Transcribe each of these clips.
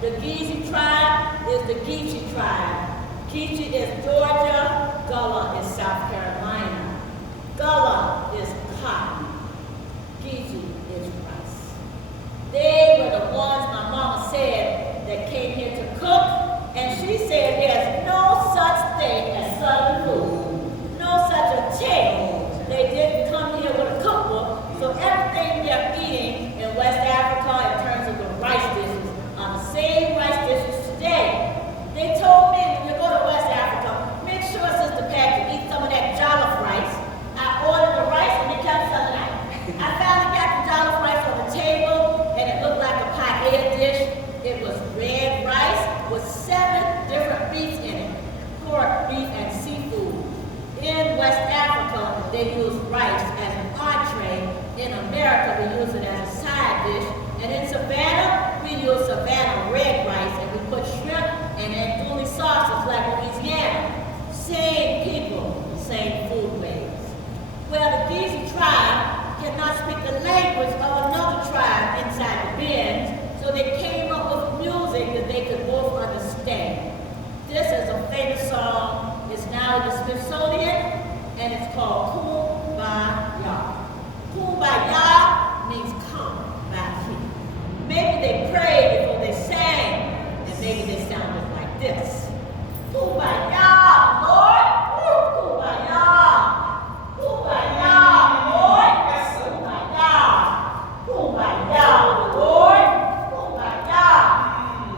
The Geechee tribe is the Geechee tribe. Geechee is Georgia, Gullah is South Carolina. Gullah is cotton. Geechee is rice. They were the ones my mama said that came here to cook, and she said there's no such thing as Southern food. No such a thing. They didn't come here with a cookbook, so everything they're eating in West Africa in terms of the rice dishes are the same rice dishes today. They told me when you go to West Africa, make sure, Sister Pat, you eat some of that jollof rice. I ordered the rice and they kept selling out. I finally got the jollof rice on the table and it looked like a paella dish. It was red rice with 7 different meats in it, pork, beef, and seafood. In West Africa, they use rice as an entree. In America, we use it as a side dish. And in Savannah, we use Savannah red rice, and we put shrimp and andouille sauces like Louisiana. Same people, same food ways. Well, the Geechee tribe cannot speak the language of another tribe inside the bins, so they came up with music that they could both understand. This is a famous song. It's now in the Smithsonian, and it's called Kumbaya. Kumbaya means come back here. Maybe they prayed before they sang, and maybe they sounded like this. Kumbaya, Lord. Kumbaya. Kumbaya, Lord. Kumbaya. Kumbaya, Lord. Kumbaya.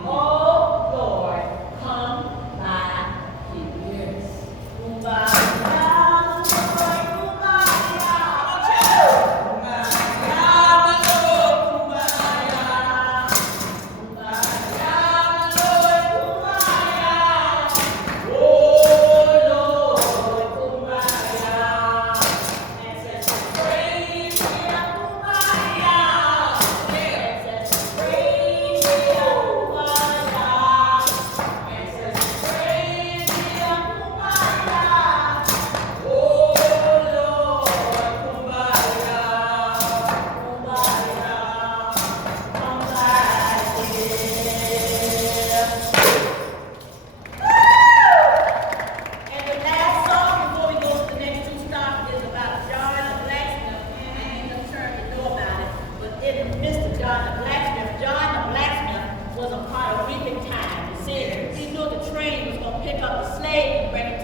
Oh, Lord, come back here. Kumbaya.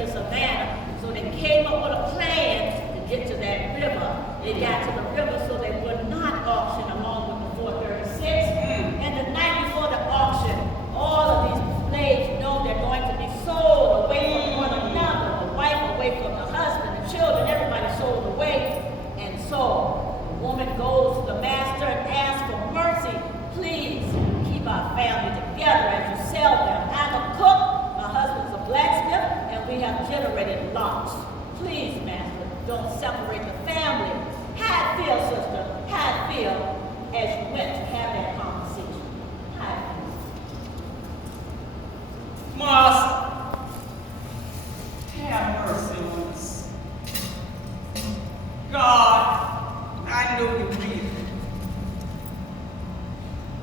Savannah, so they came up with a plan to get to that river. They got to the river so they would not auction along with the 436. And the night before the auction, all of these slaves know they're going to be sold away from one another, the wife away from the husband, the children, everybody sold away. And so the woman goes to the master and asks for mercy. Please keep our family together as you sell them. I'm a cook, my husband's a blacksmith, and we have generated lots. Please, master, don't separate the family. How it feel, sister? How it feel as you went to have that conversation? How it feel? Master, have mercy on us. God, I know you're real.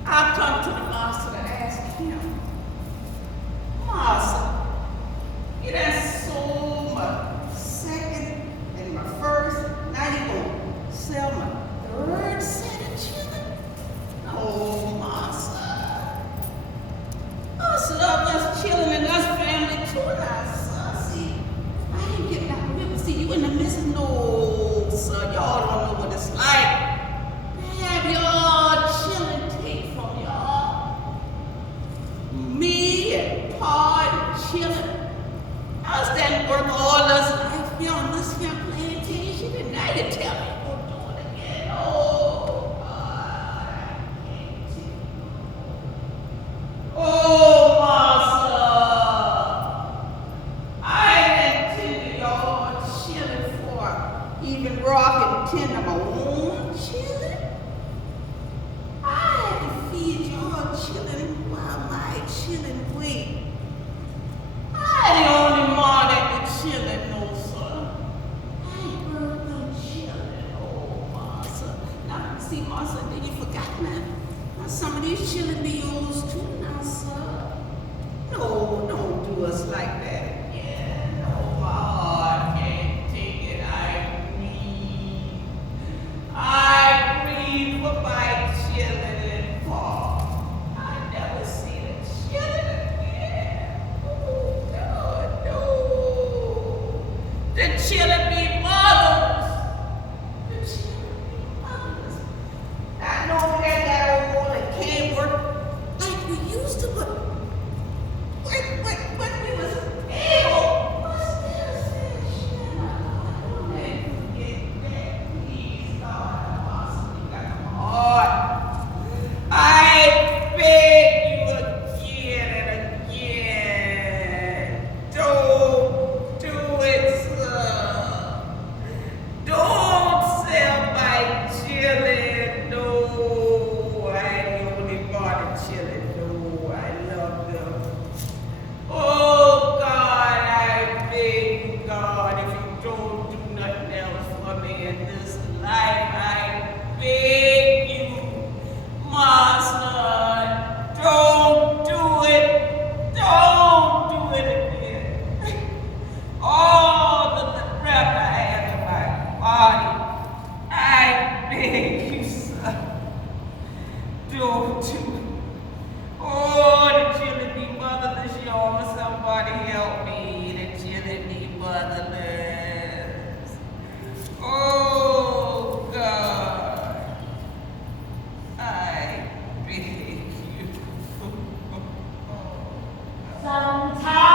I've come to the master to ask him, Master, it has sold my second and my first, now you gonna sell my third set of children? Oh, Master. Us love us children and us family too now, son. See, I ain't getting out of river. See, you in the midst of no, son. Y'all don't know what it's like. Have y'all children take from y'all. Me and Pa and children. I was standing work all this life here on this here plantation, and now you tell me I'm gonna do it again. Oh, God, I can't take it. Oh, Master, I ain't intended y'all children for even rock and tend to my own children. I had to feed y'all children while my children wait. I the only mom that the children know, son. I ain't birthed them children, oh, Master. Now, see, Master, then you forgot, man. Now, some of these children be yours too, now, son. us like that again. Oh, my heart can't take it. I grieve for my children and fall. I never see the children again. Oh, God, no. The children be mothers. The children be mothers. I know that old woman can't work like we used to, but when we was able, but still, and get that, please, God, you got my heart. I beg you again and again, don't do it, sir. Don't sell my children. No, I only bought a children. No, I love them. Oh God, I beg you, God, if you don't do nothing else for me in this life, I beg you, Master, don't do it. Don't do it again. All the breath I have in my body, I beg you, son, don't do it. Oh, the children be motherless, y'all. Somebody help me. The children be motherless. Oh, God. I beg you. Sometimes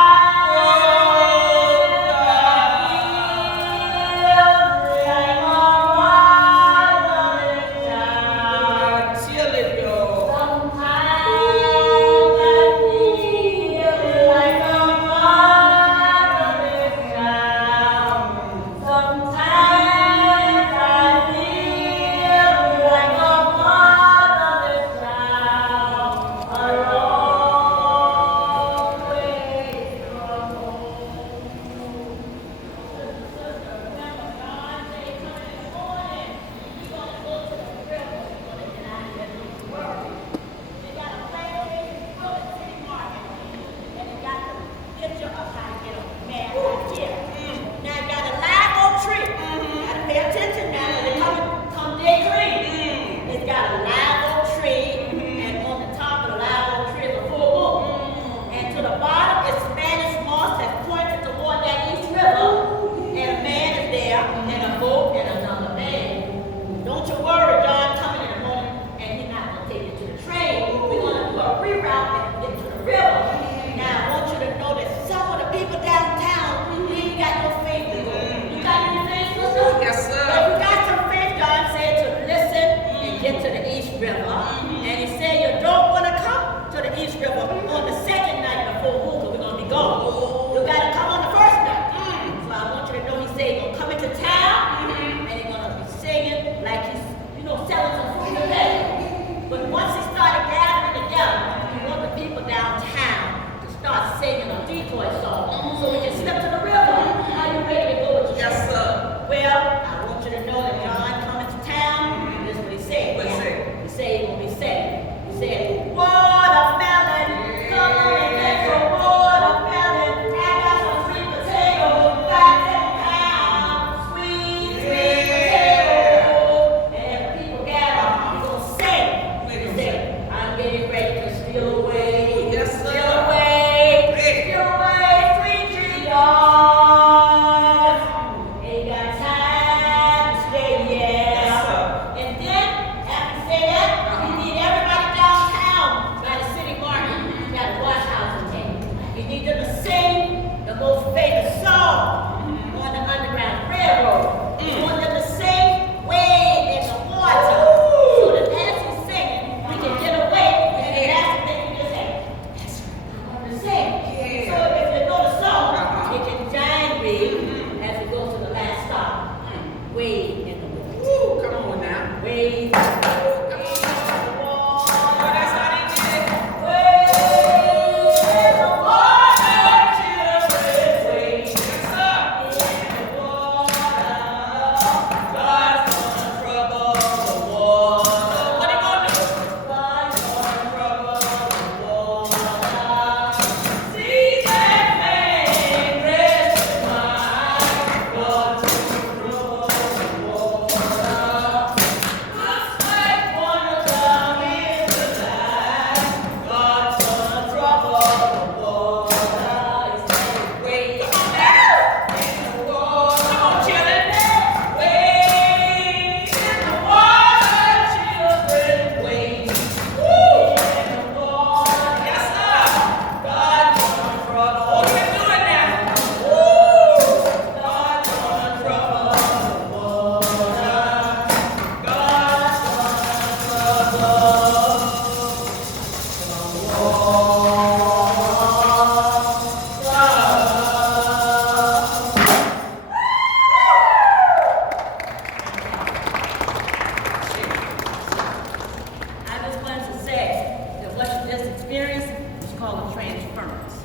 called a transference.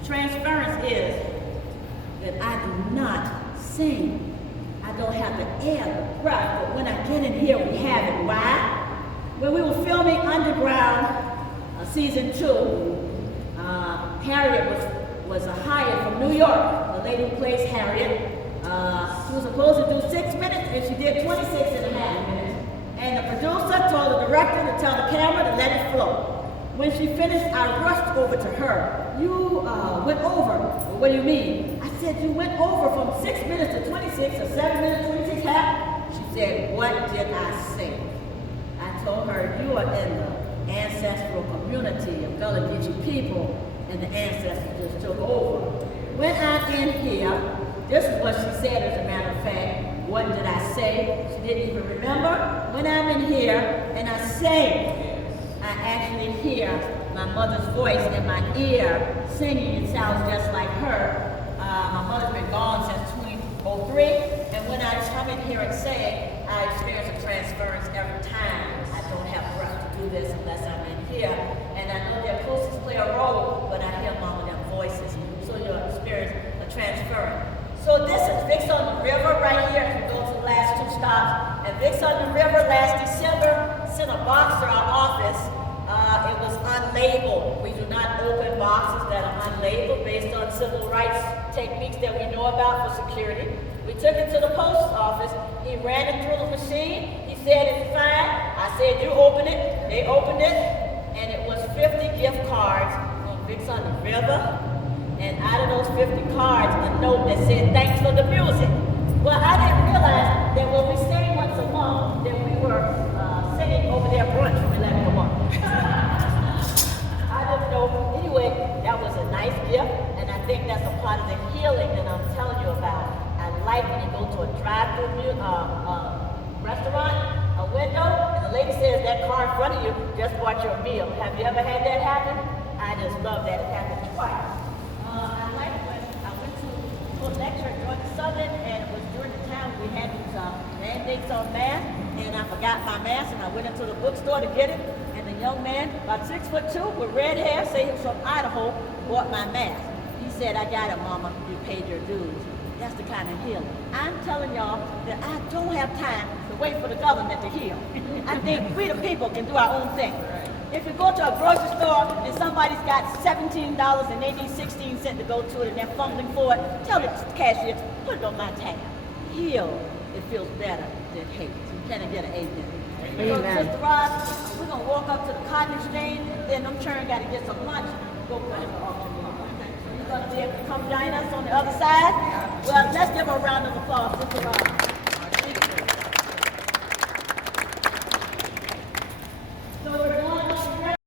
The transference is that I do not sing. I don't have the air, the breath, but when I get in here, we have it. Why? When we were filming Underground season 2, Harriet was hired from New York. The lady who plays Harriet. She was supposed to do 6 minutes, and she did 26 and a half minutes. And the producer told the director to tell the camera to let it flow. When she finished, I rushed over to her. You went over. Well, what do you mean? I said, you went over from 6 minutes to 26, or 7 minutes, 26 half. She said, what did I say? I told her, you are in the ancestral community of Gullah Geechee people, and the ancestors just took over. When I'm in here, this is what she said, as a matter of fact. What did I say? She didn't even remember. When I'm in here and I sing, I actually hear my mother's voice in my ear singing. It sounds just like her. My mother's been gone since 2003, and when I come in here and sing, I experience a transference every time. I don't have breath to do this unless I'm in here, and I know their acoustics play a role, but I hear mom and them voices, so you'll experience a transference. So this is Vicks on the River right here, as we go to the last 2 stops. And Vicks on the River last December sent a box to our office. It was unlabeled. We do not open boxes that are unlabeled based on civil rights techniques that we know about for security. We took it to the post office. He ran it through the machine. He said it's fine. I said, you open it. They opened it, and it was 50 gift cards from Vicks on the River. And out of those 50 cards, a note that said, thanks for the music. Well, I didn't realize that when we sang once a month, that we were singing over their brunch from 11 to 1. I didn't know. Anyway, that was a nice gift, and I think that's a part of the healing that I'm telling you about. I like when you go to a drive-through restaurant, a window, and the lady says that car in front of you just bought your meal. Have you ever had that happen? I just love that. It happened twice. I like when I went to a lecture at Georgia Southern, and it was during the time we had these mandates on math, and I forgot my mask, and I went into the bookstore to get it, and the young man, about 6'2", with red hair, say he was from Idaho, bought my mask. He said, I got it, mama, you paid your dues. That's the kind of healing. I'm telling y'all that I don't have time to wait for the government to heal. I think we the people can do our own thing. If you go to a grocery store and somebody's got $17 and they need 16 cents to go to it and they're fumbling for it, tell the cashier, put it on my tab. Heal, it feels better than hate. Can I get an amen? So, Sister Rod, we're going to walk up to the cotton exchange, and then them children got to get some lunch and go put it in the auction block. So you're going to be able to come join us on the other side? Well, let's give her a round of applause, Sister Rod.